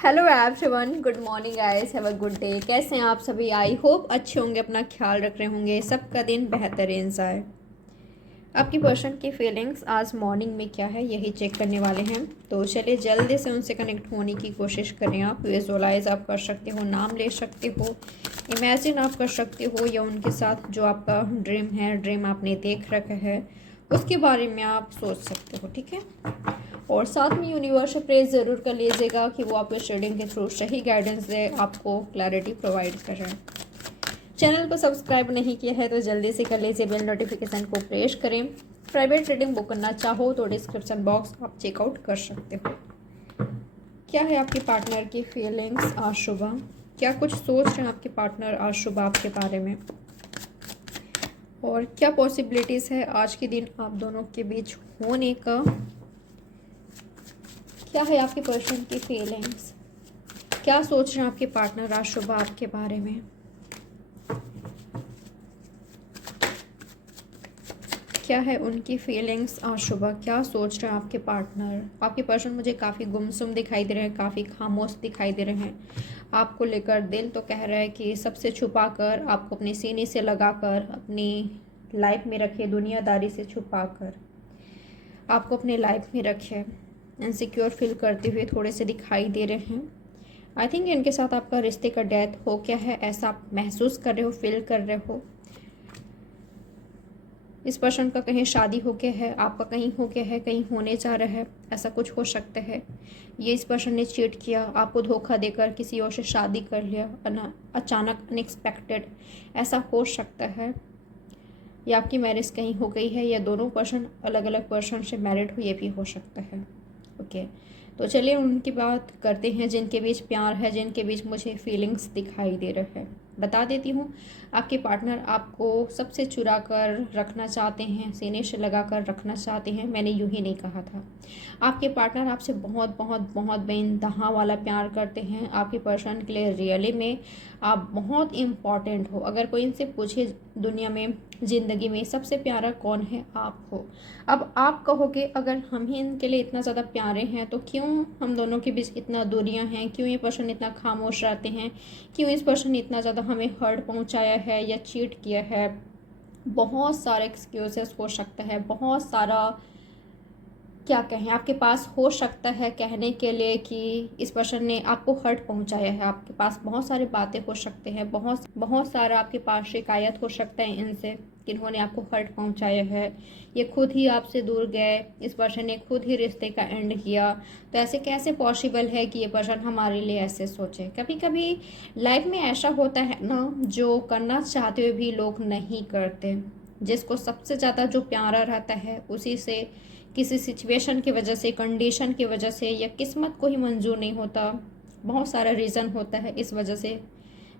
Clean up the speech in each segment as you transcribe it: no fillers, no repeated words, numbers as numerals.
Hello everyone, good morning guys, have a good day. कैसे हैं आप सभी? आई होप अच्छे होंगे, अपना ख्याल रख रहे होंगे, सबका दिन बेहतरीन जाए। आपकी पर्सन की फीलिंग्स आज मॉर्निंग में क्या है, यही चेक करने वाले हैं। तो चलिए जल्दी से उनसे कनेक्ट होने की कोशिश करें। आप विजुअलाइज आप कर सकते हो, नाम ले सकते हो, इमेजिन आप कर सकते हो, या उनके साथ जो आपका ड्रीम है, ड्रीम आपने देख रखा है, उसके बारे में आप सोच सकते हो। ठीक है, और साथ में यूनिवर्स से प्रेज ज़रूर कर लीजिएगा कि वो आपको शेडिंग के थ्रू सही गाइडेंस दे, आपको क्लैरिटी प्रोवाइड करें। चैनल को सब्सक्राइब नहीं किया है तो जल्दी से कर लीजिए, बेल नोटिफिकेशन को प्रेस करें। प्राइवेट रीडिंग बुक करना चाहो तो डिस्क्रिप्शन बॉक्स आप चेकआउट कर सकते हो। क्या है आपके पार्टनर की फीलिंग्स आज सुबह? क्या कुछ सोच रहे हैं आपके पार्टनर आज सुबह आपके बारे में? और क्या पॉसिबिलिटीज़ है आज के दिन आप दोनों के बीच होने का? क्या है आपके पर्सन की फीलिंग्स? क्या सोच रहे हैं आपके पार्टनर आज सुबह आपके बारे में? क्या है उनकी फीलिंग्स आज सुबह? क्या सोच रहे हैं आपके पार्टनर? आपके पर्सन मुझे काफ़ी गुमसुम दिखाई दे रहे हैं, काफ़ी खामोश दिखाई दे रहे हैं। आपको लेकर दिल तो कह रहा है कि सबसे छुपा कर, आपको अपने सीने से लगा कर, अपनी लाइफ में रखे, दुनियादारी से छुपा कर आपको अपने लाइफ में रखे। इनसिक्योर फील करते हुए थोड़े से दिखाई दे रहे हैं। आई थिंक इनके साथ आपका रिश्ते का डेथ हो क्या है, ऐसा आप महसूस कर रहे हो, फील कर रहे हो। इस पर्सन का कहीं शादी हो गया है, आपका कहीं हो गया है, कहीं होने जा रहा है, ऐसा कुछ हो सकता है। ये इस पर्सन ने चीट किया, आपको धोखा देकर किसी और से शादी कर लिया, अचानक अनएक्सपेक्टेड, ऐसा हो सकता है। या आपकी मैरिज कहीं हो गई है, या दोनों पर्सन अलग अलग पर्सन से मैरिड हो, ये भी हो सकता है। ओके, तो चलिए उनकी बात करते हैं जिनके बीच प्यार है, जिनके बीच मुझे फीलिंग्स दिखाई दे रहा है। बता देती हूँ, आपके पार्टनर आपको सबसे चुरा कर रखना चाहते हैं, सीने से लगा कर रखना चाहते हैं। मैंने यूँ ही नहीं कहा था। आपके पार्टनर आपसे बहुत बहुत बहुत बेइंतहा वाला प्यार करते हैं। आपके पर्सन के लिए रियली में आप बहुत इम्पॉर्टेंट हो। अगर कोई इनसे पूछे दुनिया में, ज़िंदगी में सबसे प्यारा कौन है, आप हो। अब आप कहोगे अगर हम ही इनके लिए इतना ज़्यादा प्यारे हैं तो क्यों हम दोनों के बीच इतना दूरियां हैं, क्यों ये पर्सन इतना खामोश रहते हैं, क्यों इस पर्सन ने इतना ज़्यादा हमें हर्ट पहुंचाया है या चीट किया है। बहुत सारे एक्सक्यूजेस हो सकता है, बहुत सारा क्या कहें आपके पास हो सकता है कहने के लिए कि इस पर्सन ने आपको हर्ट पहुंचाया है। आपके पास बहुत सारी बातें हो सकते हैं, बहुत बहुत सारा आपके पास शिकायत हो सकता है इनसे कि इन्होंने आपको हर्ट पहुंचाया है। ये खुद ही आपसे दूर गए, इस पर्सन ने खुद ही रिश्ते का एंड किया। तो ऐसे कैसे पॉसिबल है कि ये पर्सन हमारे लिए ऐसे सोचे? कभी कभी लाइफ में ऐसा होता है ना, जो करना चाहते हुए भी लोग नहीं करते। जिसको सबसे ज़्यादा जो प्यारा रहता है, उसी से किसी सिचुएशन की वजह से, कंडीशन की वजह से, या किस्मत को ही मंजूर नहीं होता, बहुत सारा रीज़न होता है, इस वजह से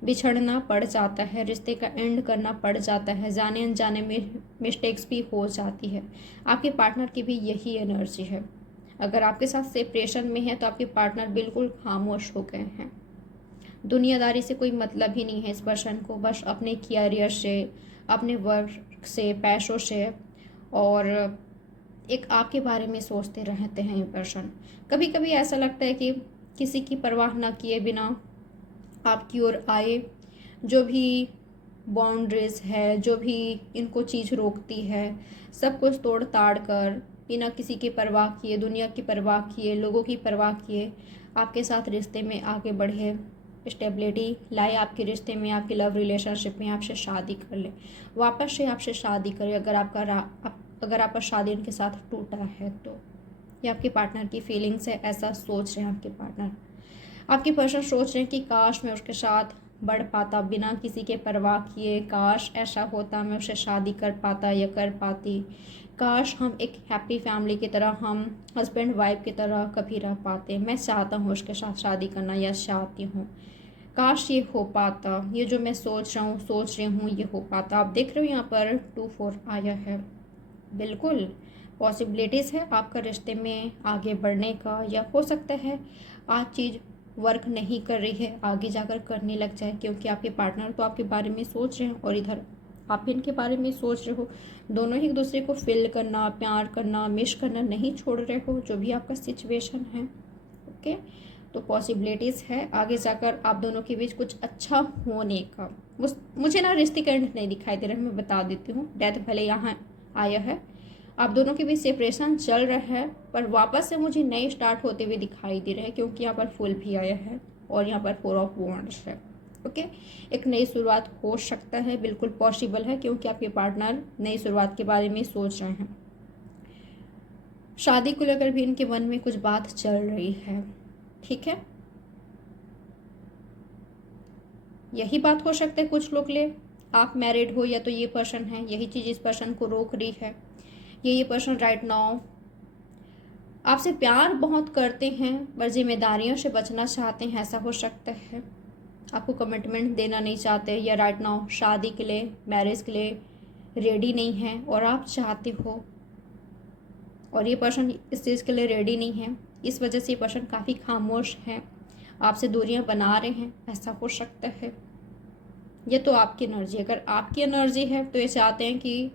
बिछड़ना पड़ जाता है, रिश्ते का एंड करना पड़ जाता है, जाने अनजाने में मिस्टेक्स भी हो जाती है। आपके पार्टनर की भी यही एनर्जी है। अगर आपके साथ सेपरेशन में है तो आपके पार्टनर बिल्कुल खामोश हो गए हैं। दुनियादारी से कोई मतलब ही नहीं है इस पर्सन को, बस अपने कैरियर से, अपने वर्क से, पैसों से, और एक आपके बारे में सोचते रहते हैं ये पर्सन। कभी कभी ऐसा लगता है कि किसी की परवाह ना किए बिना आपकी ओर आए। जो भी बाउंड्रीज है, जो भी इनको चीज़ रोकती है, सब कुछ तोड़ ताड़ कर, बिना किसी की परवाह किए, दुनिया की परवाह किए, लोगों की परवाह किए, आपके साथ रिश्ते में आगे बढ़े, स्टेबिलिटी लाए आपके रिश्ते में, आपके लव रिलेशनशिप में, आपसे शादी कर ले, वापस से आपसे शादी करे। अगर आपका शादी उनके साथ टूटा है तो ये आपके पार्टनर की फीलिंग्स है, ऐसा सोच रहे हैं आपके पार्टनर। आपके पर्सन सोच रहे हैं कि काश मैं उसके साथ बढ़ पाता बिना किसी के परवाह किए, काश ऐसा होता, मैं उससे शादी कर पाता या कर पाती, काश हम एक हैप्पी फैमिली की तरह, हम हस्बैंड वाइफ की तरह कभी रह पाते। मैं चाहता हूँ उसके साथ शादी करना, या चाहती हूँ, काश ये हो पाता, ये जो मैं सोच रहा हूँ, सोच रही हूँ, ये हो पाता। आप देख रहे हो यहाँ पर 2-4 आया है। बिल्कुल पॉसिबिलिटीज़ है आपका रिश्ते में आगे बढ़ने का, या हो सकता है आज चीज़ वर्क नहीं कर रही है, आगे जाकर करने लग जाए, क्योंकि आपके पार्टनर तो आपके बारे में सोच रहे हैं और इधर आप इनके बारे में सोच रहे हो। दोनों ही एक दूसरे को फील करना, प्यार करना, मिस करना नहीं छोड़ रहे हो, जो भी आपका सिचुएशन है। ओके, तो पॉसिबिलिटीज़ है आगे जाकर आप दोनों के बीच कुछ अच्छा होने का। मुझे ना रिश्ते का एंड नहीं दिखाई दे रहा है, मैं बता देती हूँ। डेथ भले यहाँ आया है, आप दोनों के बीच सेपरेशन चल रहा है, पर वापस से मुझे नए स्टार्ट होते हुए दिखाई दे रहे हैं, क्योंकि यहाँ पर फुल भी आया है और यहाँ पर 4 ऑफ वॉन्ड्स है। ओके, एक नई शुरुआत हो सकता है, बिल्कुल पॉसिबल है, क्योंकि आपके पार्टनर नई शुरुआत के बारे में सोच रहे हैं। शादी को लेकर भी इनके मन में कुछ बात चल रही है, ठीक है। यही बात हो सकता है कुछ लोग ले, आप मैरिड हो या तो ये पर्सन है, यही चीज़ इस पर्सन को रोक रही है। ये पर्सन राइट नाउ आपसे प्यार बहुत करते हैं पर जिम्मेदारियों से बचना चाहते हैं, ऐसा हो सकता है। आपको कमिटमेंट देना नहीं चाहते, या राइट नाउ शादी के लिए, मैरिज के लिए रेडी नहीं है और आप चाहते हो, और ये पर्सन इस चीज़ के लिए रेडी नहीं है। इस वजह से ये पर्सन काफ़ी खामोश है, आपसे दूरियां बना रहे हैं, ऐसा हो सकता है। ये तो आपकी एनर्जी, अगर आपकी एनर्जी है तो ये चाहते हैं कि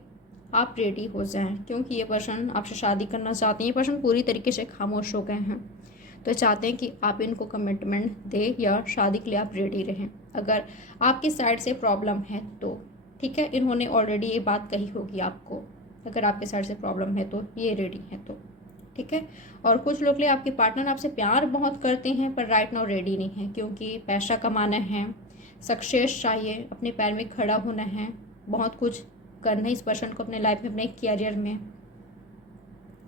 आप रेडी हो जाएं, क्योंकि ये पर्सन आपसे शादी करना चाहते हैं। ये पर्सन पूरी तरीके से खामोश हो गए हैं, तो चाहते हैं कि आप इनको कमिटमेंट दें या शादी के लिए आप रेडी रहें। अगर आपकी साइड से प्रॉब्लम है तो ठीक है, इन्होंने ऑलरेडी ये बात कही होगी आपको। अगर आपके साइड से प्रॉब्लम है तो ये रेडी है तो ठीक है। और कुछ लोग लिए आपके पार्टनर आपसे प्यार बहुत करते हैं पर राइट नाउ रेडी नहीं है, क्योंकि पैसा कमाना है, सक्सेस चाहिए, अपने पैर में खड़ा होना है, बहुत कुछ करना है इस पर्सन को अपने लाइफ में, अपने कैरियर में।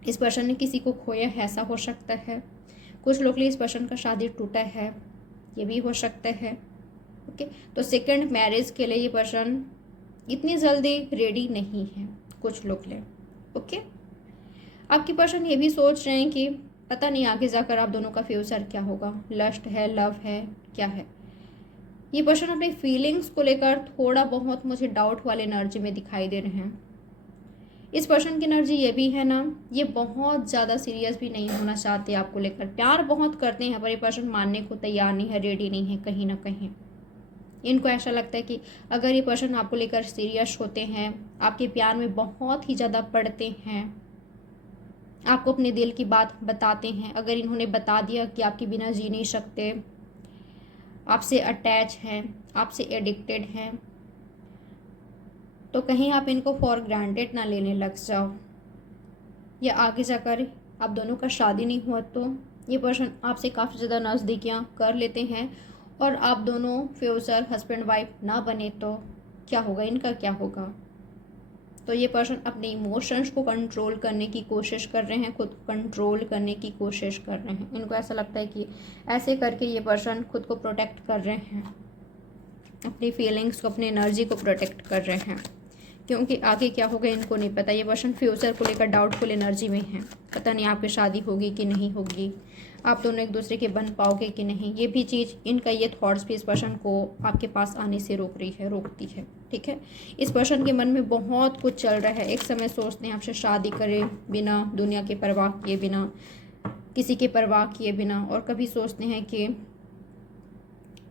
इस पर्सन ने किसी को खोया है, ऐसा हो सकता है। कुछ लोग लिए इस पर्सन का शादी टूटा है, ये भी हो सकता है। ओके, तो सेकंड मैरिज के लिए ये पर्सन इतनी जल्दी रेडी नहीं है, कुछ लोग ले। ओके, आपकी पर्सन ये भी सोच रहे हैं कि पता नहीं आगे जाकर आप दोनों का फ्यूचर क्या होगा, लस्ट है, लव है, क्या है। ये पर्सन अपनी फीलिंग्स को लेकर थोड़ा बहुत मुझे डाउट वाले एनर्जी में दिखाई दे रहे हैं। इस पर्सन की एनर्जी ये भी है ना, ये बहुत ज़्यादा सीरियस भी नहीं होना चाहते आपको लेकर, प्यार बहुत करते हैं पर ये पर्सन मानने को तैयार नहीं है, रेडी नहीं है कहीं ना कहीं। इनको ऐसा लगता है कि अगर ये पर्सन आपको लेकर सीरियस होते हैं, आपके प्यार में बहुत ही ज़्यादा पड़ते हैं, आपको अपने दिल की बात बताते हैं, अगर इन्होंने बता दिया कि आपके बिना जी नहीं सकते, आपसे अटैच हैं, आपसे एडिक्टेड हैं, तो कहीं आप इनको फॉर ग्रांटेड ना लेने लग जाओ, या आगे जाकर आप दोनों का शादी नहीं हुआ तो ये पर्सन आपसे काफ़ी ज़्यादा नज़दीकियाँ कर लेते हैं, और आप दोनों फ्यूचर हस्बैंड वाइफ ना बने तो क्या होगा, इनका क्या होगा। तो ये पर्सन अपने इमोशंस को कंट्रोल करने की कोशिश कर रहे हैं, खुद कंट्रोल करने की कोशिश कर रहे हैं। इनको ऐसा लगता है कि ऐसे करके ये पर्सन खुद को प्रोटेक्ट कर रहे हैं, अपनी फीलिंग्स को, अपनी एनर्जी को प्रोटेक्ट कर रहे हैं, क्योंकि आगे क्या होगा इनको नहीं पता। ये पर्सन फ्यूचर को लेकर डाउटफुल एनर्जी में है, पता नहीं आपकी शादी होगी कि नहीं होगी, आप दोनों एक दूसरे के बन पाओगे कि नहीं। ये भी चीज़, इनका ये थॉट्स भी इस पर्सन को आपके पास आने से रोकती है, ठीक है। इस पर्सन के मन में बहुत कुछ चल रहा है, एक समय सोचते हैं आपसे शादी करें बिना दुनिया की परवाह किए, बिना किसी की परवाह किए बिना, और कभी सोचते हैं कि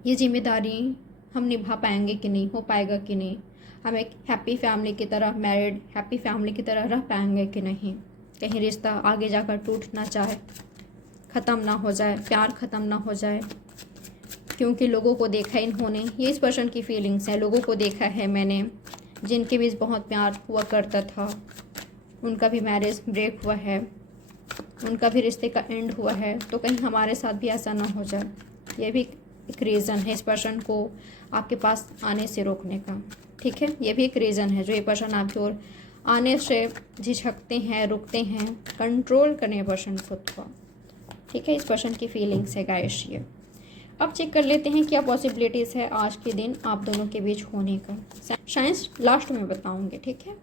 ये जिम्मेदारी हम निभा पाएंगे कि नहीं, हो पाएगा कि नहीं, हम एक हैप्पी फैमिली की तरह, मैरिड हैप्पी फैमिली की तरह रह पाएंगे कि नहीं, कहीं रिश्ता आगे जाकर टूट ना जाए, ख़त्म ना हो जाए, प्यार ख़त्म ना हो जाए। क्योंकि लोगों को देखा इन्होंने, ये इस पर्सन की फीलिंग्स हैं, लोगों को देखा है मैंने जिनके बीच बहुत प्यार हुआ करता था, उनका भी मैरिज ब्रेक हुआ है, उनका भी रिश्ते का एंड हुआ है, तो कहीं हमारे साथ भी ऐसा ना हो जाए। ये भी एक रीज़न है इस पर्सन को आपके पास आने से रोकने का, ठीक है। ये भी एक रीज़न है जो ये पर्सन आपकी ओर आने से झिझकते हैं, रुकते हैं, कंट्रोल करने पर्सन खुद को, ठीक है। इस पर्सन की फीलिंग्स है गाइस ये। अब चेक कर लेते हैं क्या पॉसिबिलिटीज़ है आज के दिन आप दोनों के बीच होने का। साइंस लास्ट में बताऊंगे, ठीक है।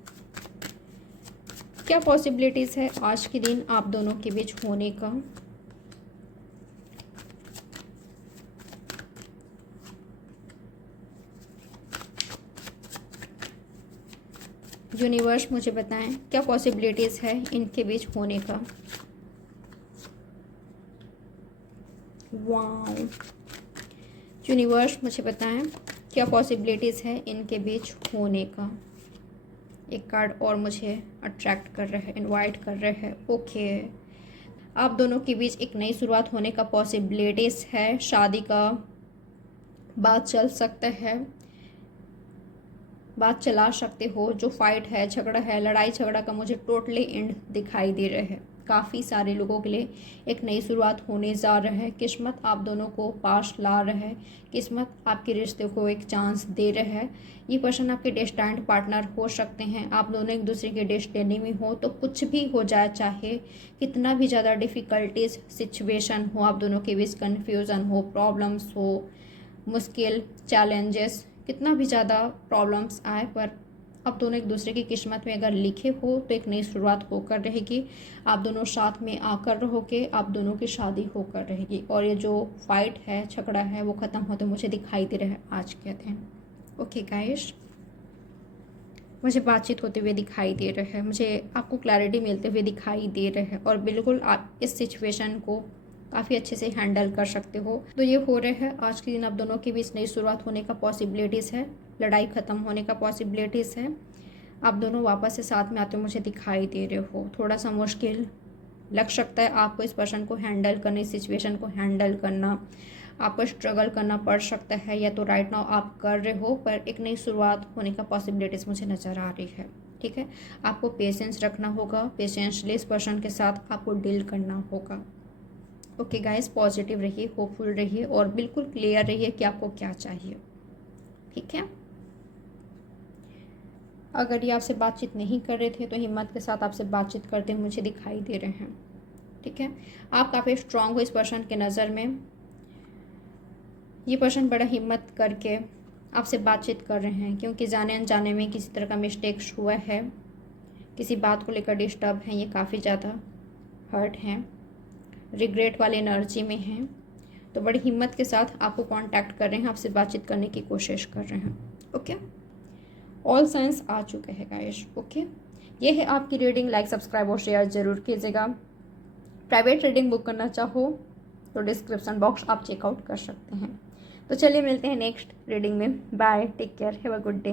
क्या पॉसिबिलिटीज़ है आज के दिन आप दोनों के बीच होने का। यूनिवर्स मुझे बताएं क्या पॉसिबिलिटीज़ है इनके बीच होने का। वाओ, यूनिवर्स मुझे बताएं क्या पॉसिबिलिटीज़ है इनके बीच होने का। एक कार्ड और मुझे अट्रैक्ट कर रहा है, इनवाइट कर रहा है। ओके, आप दोनों के बीच एक नई शुरुआत होने का पॉसिबिलिटीज़ है। शादी का बात चल सकता है, बात चला सकते हो। जो फाइट है, झगड़ा है, लड़ाई झगड़ा का मुझे टोटली एंड दिखाई दे रहा है। काफ़ी सारे लोगों के लिए एक नई शुरुआत होने जा रहा है। किस्मत आप दोनों को पास ला रहा है, किस्मत आपके रिश्ते को एक चांस दे रहा है। ये पर्सन आपके डेस्टाइन्ड पार्टनर हो सकते हैं। आप दोनों एक दूसरे के डेस्टिनी में हो तो कुछ भी हो जाए, चाहे कितना भी ज़्यादा डिफ़िकल्टीज सिचुएशन हो, आप दोनों के बीच कन्फ्यूज़न हो, प्रॉब्लम्स हो, मुश्किल चैलेंजेस, कितना भी ज़्यादा प्रॉब्लम्स आए, पर आप दोनों एक दूसरे की किस्मत में अगर लिखे हो तो एक नई शुरुआत होकर रहेगी। आप दोनों साथ में आकर रहोगे, आप दोनों की शादी होकर रहेगी। और ये जो फाइट है, झगड़ा है, वो ख़त्म होते मुझे दिखाई दे रहा है आज के दिन। ओके गाइस, मुझे बातचीत होते हुए दिखाई दे रहा है, मुझे आपको क्लैरिटी मिलते हुए दिखाई दे रहा है। और बिल्कुल आप इस सिचुएशन को काफ़ी अच्छे से हैंडल कर सकते हो। तो ये हो रहा है आज के दिन आप दोनों के बीच नई शुरुआत होने का पॉसिबिलिटीज़ है, लड़ाई ख़त्म होने का पॉसिबिलिटीज़ है। आप दोनों वापस से साथ में आते मुझे दिखाई दे रहे हो। थोड़ा सा मुश्किल लग सकता है आपको इस पर्सन को हैंडल करना, इस सिचुएशन को हैंडल करना, आपको स्ट्रगल करना पड़ सकता है, या तो राइट नाउ आप कर रहे हो, पर एक नई शुरुआत होने का पॉसिबिलिटीज़ मुझे नज़र आ रही है। ठीक है, आपको पेशेंस रखना होगा, पेशेंसली इस पर्सन के साथ आपको डील करना होगा। ओके गाइस, पॉजिटिव रहिए, होपफुल रहिए और बिल्कुल क्लियर रहिए कि आपको क्या चाहिए। ठीक है, अगर ये आपसे बातचीत नहीं कर रहे थे तो हिम्मत के साथ आपसे बातचीत करते मुझे दिखाई दे रहे हैं। ठीक है, आप काफ़ी स्ट्रांग हो इस पर्सन के नज़र में। ये पर्सन बड़ा हिम्मत करके आपसे बातचीत कर रहे हैं, क्योंकि जाने अनजाने में किसी तरह का मिस्टेक्स हुआ है, किसी बात को लेकर डिस्टर्ब हैं, ये काफ़ी ज़्यादा हर्ट हैं, रिग्रेट वाली एनर्जी में हैं। तो बड़ी हिम्मत के साथ आपको कांटेक्ट कर रहे हैं, आपसे बातचीत करने की कोशिश कर रहे हैं। ओके, ऑल साइंस आ चुके हैं गाइस। ओके, ये है आपकी रीडिंग। लाइक, सब्सक्राइब और शेयर जरूर कीजिएगा। प्राइवेट रीडिंग बुक करना चाहो तो डिस्क्रिप्शन बॉक्स आप चेकआउट कर सकते हैं। तो चलिए मिलते हैं नेक्स्ट रीडिंग में। Bye, take care, have a good day.